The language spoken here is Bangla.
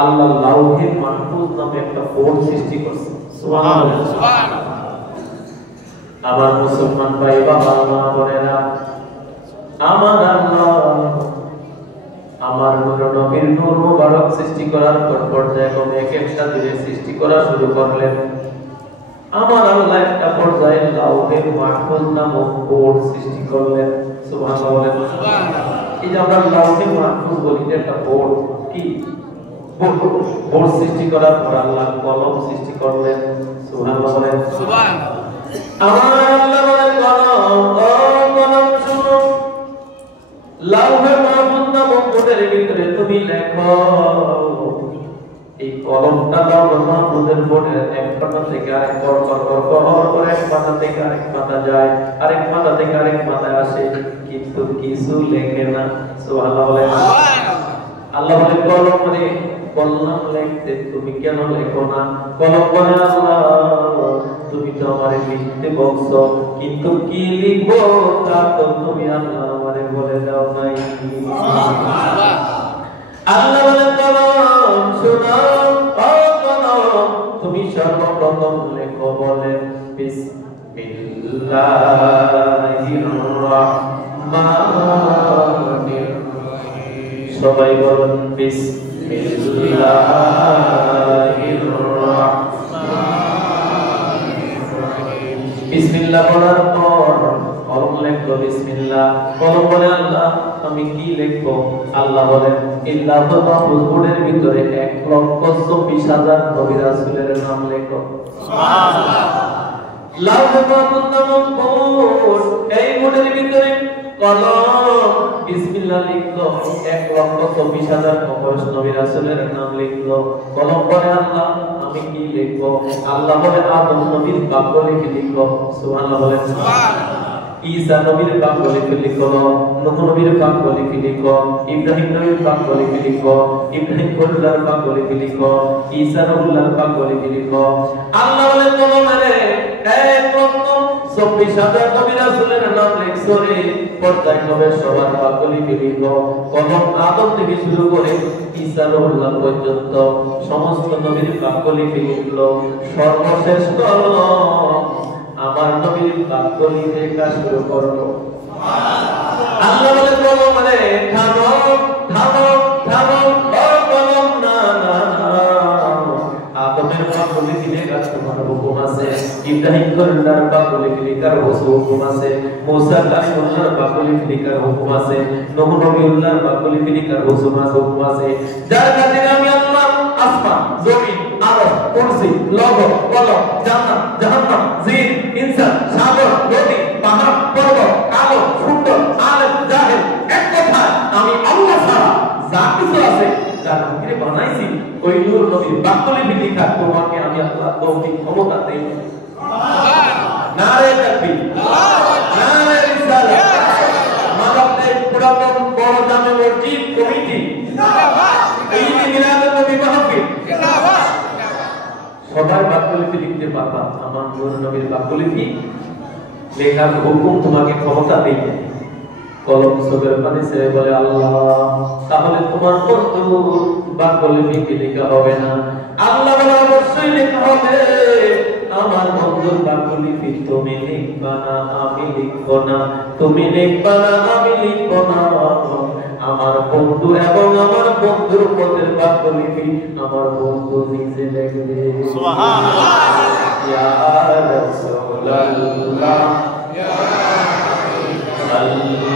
আল্লাহ লাউহে মাহফুজ নামে একটা বোর্ড সৃষ্টি করছে। সুবহানাল্লাহ। আমার মুসলমান ভাই বাবা মা বোনেরা, আমার আল্লাহ আমার নবীর নূর মুবারক সৃষ্টি করার পর পর্যায়ক্রমে এক একটা দিনে সৃষ্টি করা শুরু করলেন। আমার আল্লাহ একটা পর্যায়ে লাউহে মাহফুজ নামক বোর্ড সৃষ্টি করলেন। সুবহানাল্লাহ। এই যে আমরা লাউহে মাহফুজ বলি, একটা বোর্ড, কি বোর্ড সৃষ্টি করার পর আল্লাহ কলম সৃষ্টি করলেন। সুবহানাল্লাহ। আমার আল্লাহ বলেন কলম শুনো, লাউহে মাহফুজ নামক বোর্ডের ভিতরে তুমি লেখো। এই কলমটা লাউহে মাহফুজের বোর্ডের এক পাতা থেকে আরেক করে এক পাতা থেকে আরেক পাতা যায়, আরেক পাতা থেকে আরেক পাতায় আসে, কিন্তু কিছু লেখে না। সুবহানাল্লাহ। আল্লাহ বলে কলম রে, কলম লিখতে তুমি কেন লেখো না? কলম বলে আল্লাহ তুমি তো আমারে লিখতে বলছো, কিন্তু কি লিখবো তা তো তুমি আল্লাহ আমারে বলে দাও নাই। আল্লাহ বলে কলম শোনো, কলম তুমি সর্বপ্রথম লেখো বলে বিসমিল্লাহির রাহমানির রাহিম। সবাই বলুন বিসমিল্লাহির রাহমানির রাহিম। বিসমিল্লাহ বলার পর কলম লেখো বিসমিল্লাহ। কলম বলে আল্লাহ আমি কি লিখবো? আল্লাহ বলেন এই লাউহে মাহফুজ বোর্ডের ভিতরে 1,24,000 নবী রাসূলের নাম লেখো। সুবহানাল্লাহ। লাউহে মাহফুজ নামক বোর্ড, এই বোর্ডের ভিতরে কলম বিসমিল্লাহ লিখলো, 1,24,000 কবরস নবী রাসূলের নাম লিখলো। কলম বলে আল্লাহ আমি কি লিখবো? আল্লাহ বলে আদম নবীর বাক্য লিখে লিখো। সুবহানাল্লাহ বলেন। সুবহানাল্লাহ। ঈসা নবীর বাক্য লিখে লিখো, নূহ নবীর বাক্য লিখে লিখো, ইব্রাহিম নবীর বাক্য লিখে লিখো, ইব্রাহিম খলিলুল্লাহর বাক্য লিখে লিখো, ঈসা রুহুল্লাহর বাক্য লিখে লিখো। আল্লাহ বলে কলমে 1,24,000 নবী রাসূলের নাম লিখছো রে, পর্যায়ক্রমে সবার বাক্য লিখে লিখো। কলম আদম থেকে শুরু করে ঈসা রুহুল্লাহ পর্যন্ত সমস্ত নবীর বাক্য লিখে লিখলো। সর্বশেষ কলম আমার নবীর বাক্য লিখে কাজ শুরু করলো। সুবহানাল্লাহ। আল্লাহ বলে কলম রে থামো থামো থামো, ও কলম না না, আদমের বাক্য লিখে লেখার তোমার হুকুম আছে, ইব্রাহিম খলিলুল্লাহর বাক্য লিখে লেখার হুকুম আছে, মুসা কালিমুল্লাহর বাক্য লিখে লেখার হুকুম আছে, নূহ নবীউল্লাহর বাক্য লিখে লেখার হুকুম আছে। যার কাছে আমি আল্লাহ আসমান জমিন আরশ কুরসি লৌহ কলম জান্নাত জাহান্নাম জিন ইনসান সাগর নদী পাহাড় পর্বত কালো সুন্দর আলেম জাহেল, এক কথায় আমি আল্লাহ ছাড়া যা কিছু আছে যার নামে বানাইছি ওই নূর নবীর বাক্য লিখে লেখা তোমাকে আমি আল্লাহ তৌফিক ক্ষমতা দেই। সুবহানাল্লাহ। নারে তাকবীর, নারে রিসালাত, মানবদের পুরাতন বড় জামে মসজিদ কমিটি জিন্দাবাদ, ঈদ মিলাদুন নবী মাহফিল জিন্দাবাদ। সবাই বাক্য লিখে লিখতে পারবা, আমার নূর নবীর বাক্য লিখি লেখার হুকুম তোমাকে ক্ষমতা দেই। কলম চোখের পানি ছেড়ে বলে আল্লাহ তাহলে তোমার বন্ধু বাক্য লিখে লেখা হবে না। আল্লাহ বলে অবশ্যই লেখা হবে। আমার বন্ধুর বাক্য লিখি তুমি লিখবা না আমি লিখব না, তুমি লিখবা না আমি লিখব না। আমার বন্ধু এবং আমার বন্ধুর পদের বাক্য লিখি আমার বন্ধু নিজে লিখবে। সুবহানাল্লাহ। ইয়া রাসূলুল্লাহ ইয়া হাবিবাল্লাহ